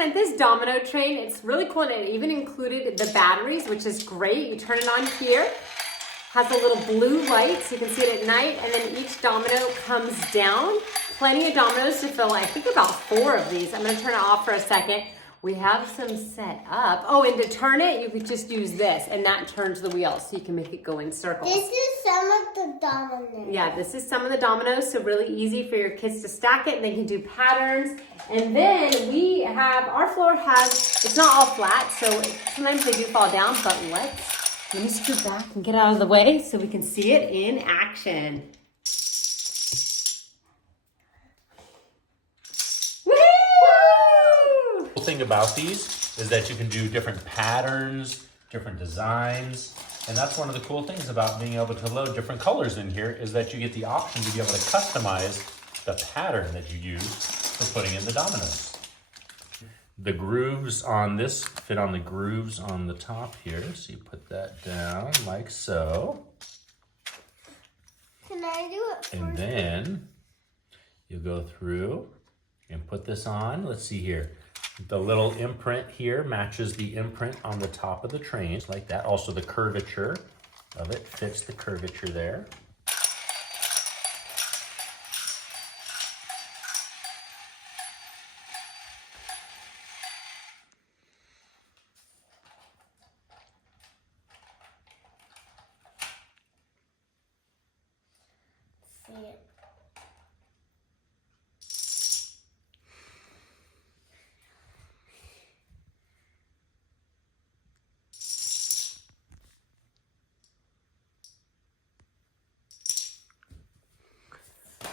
sent this Domino train. It's really cool, and it even included the batteries, which is great. You turn it on here. Has a little blue light so you can see it at night, and then each domino comes down. Plenty of dominoes to fill, I think about 4 of these. I'm gonna turn it off for a second. We have some set up. Oh, and to turn it, you could just use this, and that turns the wheel, so you can make it go in circles. This is some of the dominoes. Yeah, this is some of the dominoes, so really easy for your kids to stack it, and they can do patterns. And then we have, our floor has, it's not all flat, so sometimes they do fall down, but let me scoot back and get out of the way so we can see it in action. Woo! The cool thing about these is that you can do different patterns, different designs, and that's one of the cool things about being able to load different colors in here is that you get the option to be able to customize the pattern that you use for putting in the dominoes. The grooves on this fit on the grooves on the top here. So you put that down like so. Can I do it first? And then you go through and put this on. Let's see here. The little imprint here matches the imprint on the top of the train, like that. Also the curvature of it fits the curvature there.